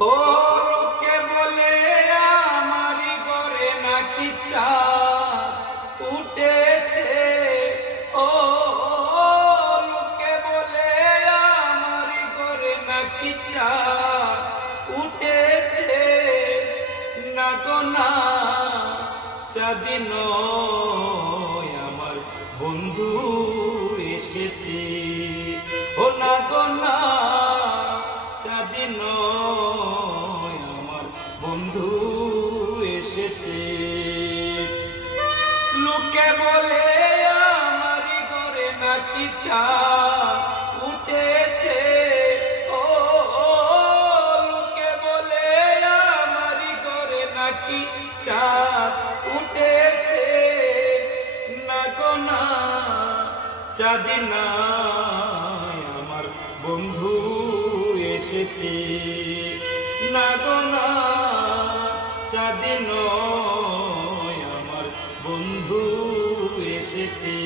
ও লোকে বলে আমারি ঘরে নাকি চাঁদ উঠেছে। ও লোকে বলে আমারি ঘরে নাকি চাঁদ উঠেছে। না গো না, চাঁদি নয় আমার বন্ধু এসেছে। ও না গো না, চাঁদি নয় আমার বন্ধু এসেছে। লোকে বলে আমারি ঘরে নাকি চাঁদ উঠেছে। ও লোকে বলে আমারি ঘরে নাকি চাঁদ উঠেছে। না গো না, চাঁদি নাই আমার বন্ধু এসেছে। না গো না, চাঁদি নয় আমার বন্ধু এসেছে।